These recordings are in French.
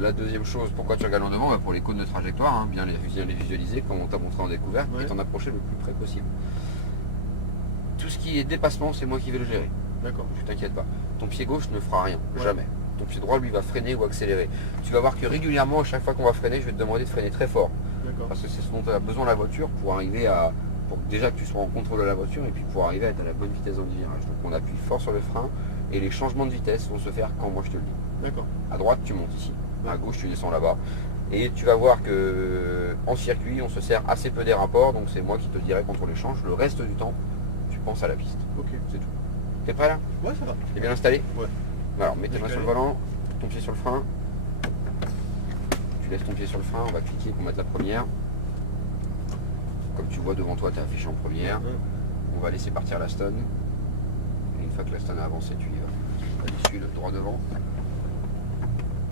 La deuxième chose, pourquoi tu regardes en devant? Pour les cônes de trajectoire, hein, bien les visualiser comme on t'a montré en découverte, et t'en approcher le plus près possible. Tout ce qui est dépassement, c'est moi qui vais le gérer. D'accord. Je t'inquiète pas. Ton pied gauche ne fera rien, jamais. Ton pied droit, lui, va freiner ou accélérer. Tu vas voir que régulièrement, à chaque fois qu'on va freiner, je vais te demander de freiner très fort. Parce que c'est ce dont tu as besoin la voiture pour arriver à... Pour déjà que tu sois en contrôle de la voiture et puis pour arriver à être à la bonne vitesse dans le virage. Donc on appuie fort sur le frein et les changements de vitesse vont se faire quand moi je te le dis. D'accord. À droite, tu montes ici. À gauche, tu descends là-bas. Et tu vas voir que en circuit, on se sert assez peu des rapports. Donc c'est moi qui te dirai quand on les change. Le reste du temps, tu penses à la piste. Ok. C'est tout. T'es prêt là? Ouais, ça va. T'es bien installé? Ouais. Alors, mets tes mains sur le volant, ton pied sur le frein. Tu laisses ton pied sur le frein, on va cliquer pour mettre la première. Comme tu vois devant toi, tu es affiché en première. On va laisser partir la stone. Et une fois que la stone a avancé, tu y vas. Allez, suis le droit devant.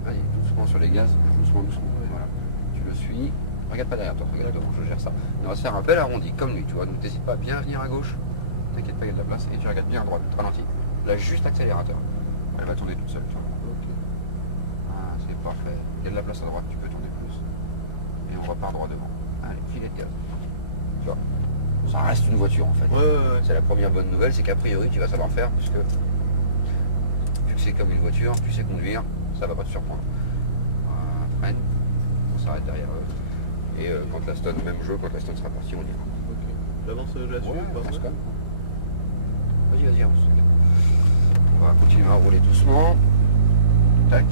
Allez, doucement sur les gaz, doucement. Voilà. Tu le suis. Regarde pas derrière toi, regarde devant, je gère ça. Et on va se faire un bel arrondi, comme lui, tu vois. Donc n'hésite pas à bien venir à gauche. T'inquiète pas, il y a de la place. Et tu regardes bien à droite, ralenti. Là, juste accélérateur. Elle va tourner toute seule, tu vois. Ah, c'est parfait. Il y a de la place à droite, tu peux tourner plus. Et on repart droit devant. Allez, filet de gaz. Tu vois, ça reste une voiture en fait. C'est la première bonne nouvelle, c'est qu'a priori tu vas savoir faire, puisque vu que c'est comme une voiture, tu sais conduire, ça va pas te surprendre. Freine, on s'arrête derrière eux. Et quand la stone, même jeu, quand la stone sera partie, on ira. Ok. J'avance là-dessus. Vas-y, avance. On va continuer à rouler doucement. Tac.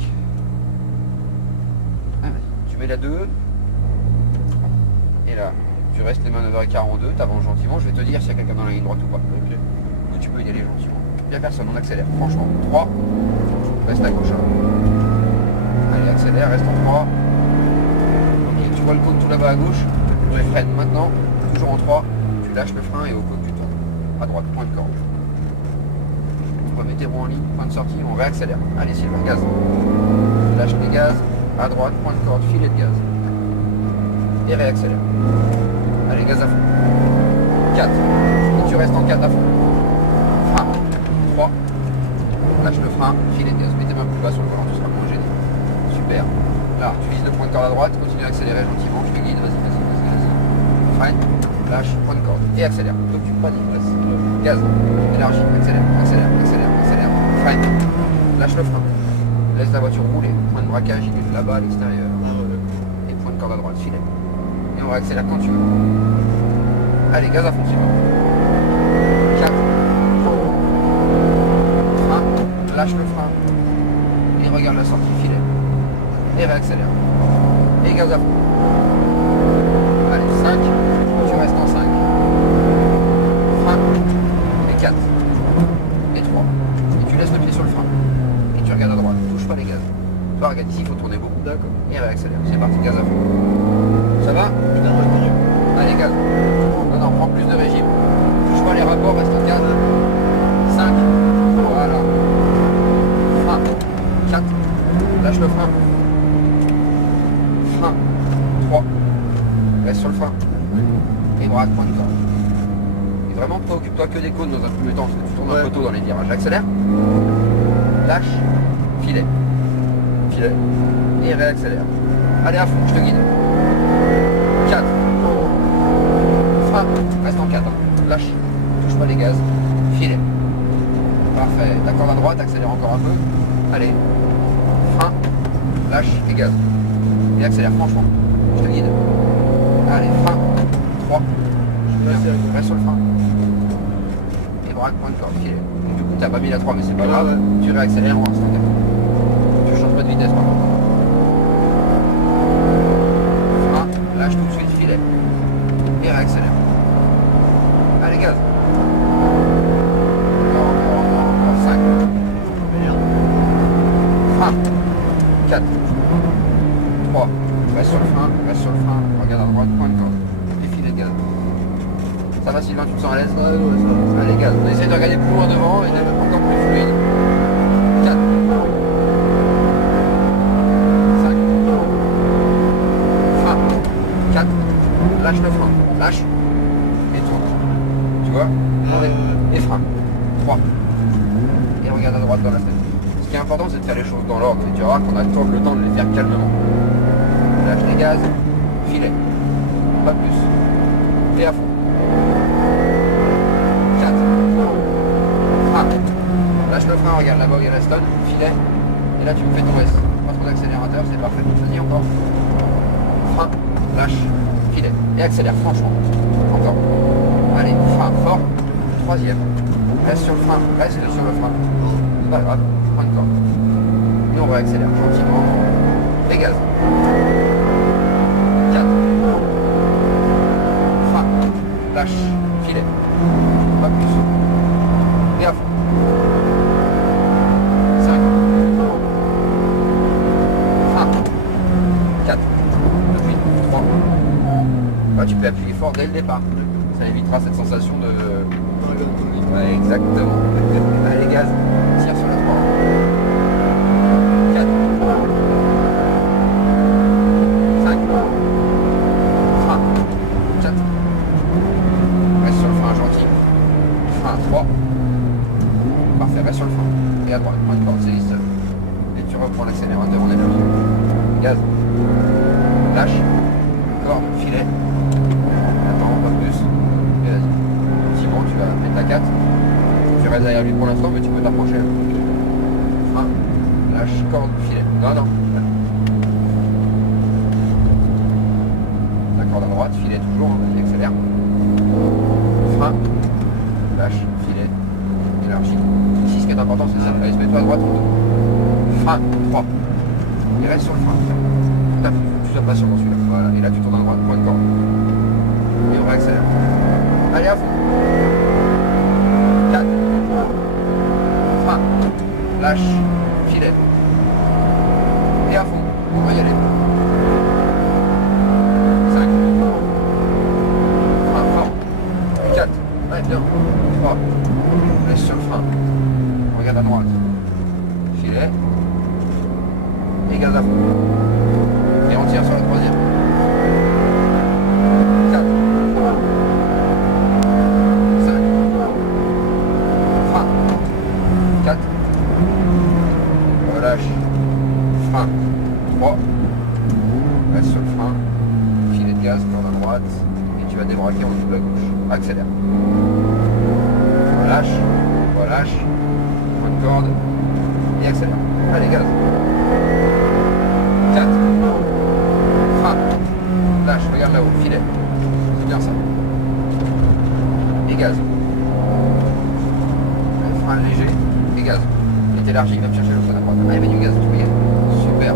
Ah, vas-y. Tu mets la 2. Et là, tu restes les manœuvres à 42, tu avances gentiment. Je vais te dire s'il y a quelqu'un dans la ligne droite ou pas. Ok. Ou tu peux y aller gentiment. Il n'y a personne, on accélère. Franchement. 3. Reste à gauche. Allez, accélère, reste en 3. Ok, tu vois le cône tout là-bas à gauche. Tu freines maintenant. Toujours en 3. Tu lâches le frein et au cône tu tournes. À droite, point de corde. Remets tes roues en ligne, point de sortie, on réaccélère. Allez, Sylvain, gaz. Lâche les gaz. À droite, point de corde, filet de gaz. Et réaccélère. Allez, gaz à fond. 4. Et tu restes en 4 à fond. Frein. 3. Lâche le frein, filet de gaz. Mets tes mains plus bas sur le volant, tu seras moins gêné. Super. Là, tu vises le point de corde à droite, continue à accélérer gentiment, je te guide, vas-y. Freine, lâche, point de corde. Et accélère. Donc tu paniques, gaz, énergie, accélère. Freine, lâche le frein. Laisse la voiture rouler. Point de braquage, il est là-bas à l'extérieur. Et point de corde à droite, filet. Et on réaccélère quand tu veux. Allez, gaz à fond, Sylvain. 4. Frein, lâche le frein. Et regarde la sortie, filet. Et réaccélère. Et gaz à fond. Allez, 5. Tu restes en 5. Frein. Et 4. Et 3. Et tu laisses le pied sur le frein. Et tu regardes à droite. Touche pas les gaz. Toi, regarde ici, il faut tourner beaucoup. D'accord. Et réaccélère. C'est parti, gaz à fond. Ça va? Putain, ouais. Allez, gaz. Non, prends plus de régime. Touche pas les rapports, reste en 4. 5. Voilà. Frein. 4. Lâche le frein. Frein. 3. Reste sur le frein. Et braque, point de corde. Et vraiment, préoccupe-toi que des cônes dans un premier temps, parce que tu tournes un poteau dans les virages. Accélère. Lâche. Filet. Et réaccélère. Allez à fond, je te guide. 4. Frein. Reste en 4. Lâche. Touche pas les gaz. Filet. Parfait. La corde à droite, accélère encore un peu. Allez. Frein. Lâche et gaz. Et accélère, franchement. Je te guide. Allez, frein. 3. Reste sur le frein. Et braque, point de corde. Filet. Donc, du coup, t'as pas mis la 3, mais c'est pas grave. Tu réaccélères en instant 4. Tu changes pas de vitesse par contre. Frein. Lâche tout de suite, filet. Et réaccélère. Allez, gaz. Encore 5. Frein. 4. 3. Reste sur le frein. Regarde à droite, point de corde. Et filet de gaz. Ça va, Sylvain, tu te sens à l'aise? Ouais, ça va. Allez, gaz. On essaie de regarder plus loin devant et d'être encore plus fluide. 4. 5. Frein. 4. Lâche le frein. Lâche. Et tourne. Tu vois? Et frein. 3. Et regarde à droite dans la tête. Ce qui est important, c'est de faire les choses dans l'ordre. Et tu vas voir qu'on a le temps de les faire calmement. Lâche les gaz, filet. Pas plus. Et à fond. 4. Frein. Lâche le frein, regarde la bogue et la stone, filet. Et là tu me fais ton S. Pas trop d'accélérateur, c'est parfait. Vas-y encore. Frein, lâche, filet. Et accélère, franchement. Encore. Allez, frein fort. Troisième. Reste sur le frein, reste sur le frein. C'est pas grave, prends une corde. Et on va accélérer gentiment. Et gaz. 4. Frein, lâche, filet. Pas plus. Et à fond. 5. Frein. 4. Depuis 3. Bah, tu peux appuyer fort dès le départ. Ça évitera cette sensation de... Ouais, exactement. Allez, gaz. Tire sur la 3. 4. 5. Frein. 4. Reste sur le frein gentil. Frein 3. Parfait, reste sur le frein. Et à droite, point de corde, c'est lisse. Et tu reprends l'accélérateur en énergie. Gaz. Lâche. Corde, filet. Attends, pas plus. Et vas-y. Gentiment, tu vas mettre la 4. Tu restes derrière lui pour l'instant, mais tu peux t'approcher. Frein. Lâche, corde, filet. Non, non. La corde à droite, filet toujours. Vas-y, accélère. Frein. Lâche, filet. Élargie. Ici, ce qui est important, c'est ça. Allez, mets-toi à droite en deux. Frein, 3. Et reste sur le frein. Tape, tu sois patient dans celui-là. Voilà. Et là, tu tournes à droite, point de corde. Et on va accélérer. Allez, à fond. 4. Frein. Lâche, filet. Et à fond. On va y aller. 5. Frein fort. 4. Ouais, bien. 3. Laisse sur le frein. Regarde à droite. Filet. Et gaz à fond. Et on tire sur la troisième. 4. 5. Frein. 4. Relâche. Frein. 3. Reste sur le frein. Filet de gaz, corde à droite. Et tu vas débraquer en double à gauche. Accélère. Relâche. Relâche. Point de corde. Et accélère. Allez, gaz. 4. Frein. Lâche, regarde là-haut, filet. C'est bien ça. Et gaz. Frein léger. Et gaz. Et t'élargis, va me chercher le frein à droite. Allez, mets du gaz, tu peux y aller. Super.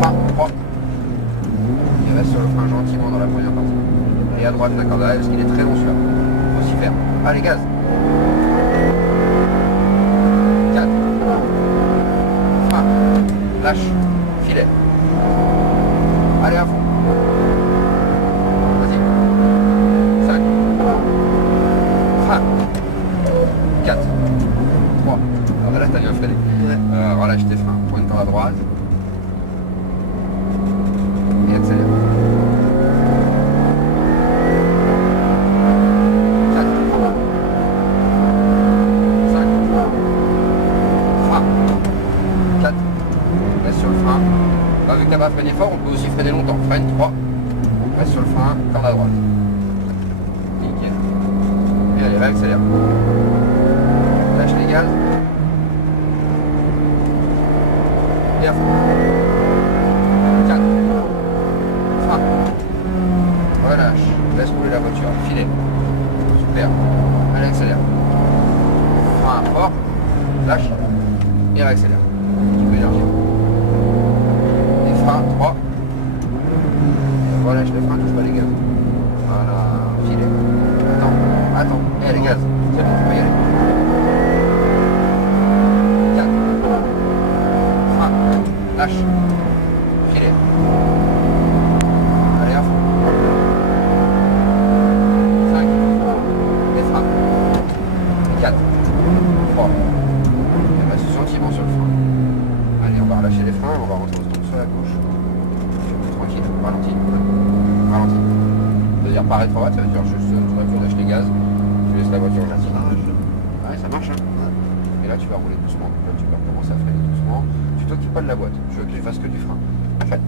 Frein, 3. Et reste sur le frein gentiment dans la première partie. Et à droite, la corde à elle, parce qu'il est très long celui-là. Faut s'y faire. Allez, gaz. 4. Frein. Lâche. Filet. Allez à fond. Vas-y. 5. Frein. 4. 3. Alors là, t'as bien freiné. Relâche tes freins. Point de corde à droite. Et accélère. 4. 5. Frein. 4. Reste sur le frein. Bah, vu que t'as pas freiné fort, on peut aussi freiner longtemps. Freine 3. Reste sur le frein, corde à droite. Nickel. Et allez, réaccélère. Lâche les gaz. Et à fond. 4. Frein. Relâche. Laisse rouler la voiture. Filet. Super. Allez, accélère. Frein fort. Lâche. Et réaccélère. Tu peux élargir. Et frein 3. Et relâche le frein, touche pas les gaz. Voilà. Filet. Attends. Et allez, gaz. C'est bon, tu peux y aller. 4. Frein. Lâche. Filet. Allez, à fond. 5. Et frein. Et 4. 3. Et reste gentiment sur le frein. Allez, on va relâcher les freins, on va rentrer sur la gauche. Tranquille, ralentis. Ralentis. C'est-à-dire pas rétro, ça veut dire juste tu lâches les gaz, tu laisses la voiture gentiment. Ouais, ça marche, hein. Et là tu vas rouler doucement. Donc là tu vas commencer à freiner doucement. Tu t'occupes pas de la boîte. Je veux que tu fasses que du frein. Freine.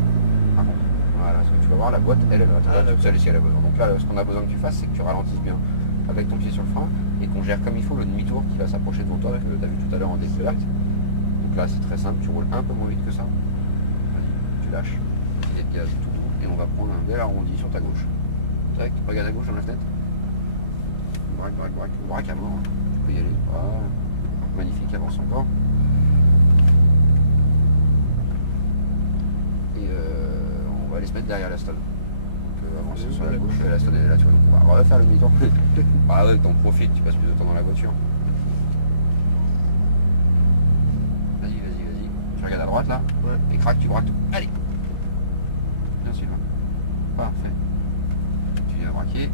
Par contre. Voilà, parce que tu vas voir la boîte, elle va toute seule si elle a besoin. Donc là, ce qu'on a besoin que tu fasses, c'est que tu ralentisses bien avec ton pied sur le frein et qu'on gère comme il faut le demi-tour qui va s'approcher devant toi, que tu as vu tout à l'heure en découverte. Donc là c'est très simple, tu roules un peu moins vite que ça. Vas-y, tu lâches, filet de gaz tout doux, et on va prendre un bel arrondi sur ta gauche. Tac, regarde à gauche dans la fenêtre. Braque à mort. Tu peux y aller. Voilà. Magnifique, avance encore. Et on va aller se mettre derrière la stone. Avancer sur la gauche, la stone est là, tu vois. Donc on va refaire le demi-tour. Ah ouais, t'en profites, tu passes plus de temps dans la voiture. Vas-y. Tu regardes à droite là, et craque, tu braques tout. Allez. Bien Sylvain. Parfait. Tu viens braquer.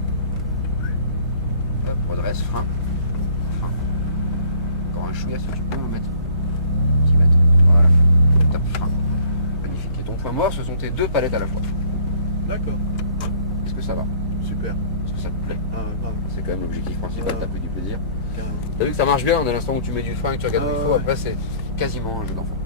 Hop, redresse, frein. Encore un chouïa si tu peux me mettre. Petit mètre. Voilà. Top, frein. Magnifique. Et ton point mort, ce sont tes deux palettes à la fois. D'accord. Est-ce que ça va? Super. Est-ce que ça te plaît? Non. C'est quand même l'objectif principal, t'as pris du plaisir. Carrément. T'as vu que ça marche bien, on a l'instant où tu mets du frein et que tu regardes où il faut, après c'est quasiment un jeu d'enfant.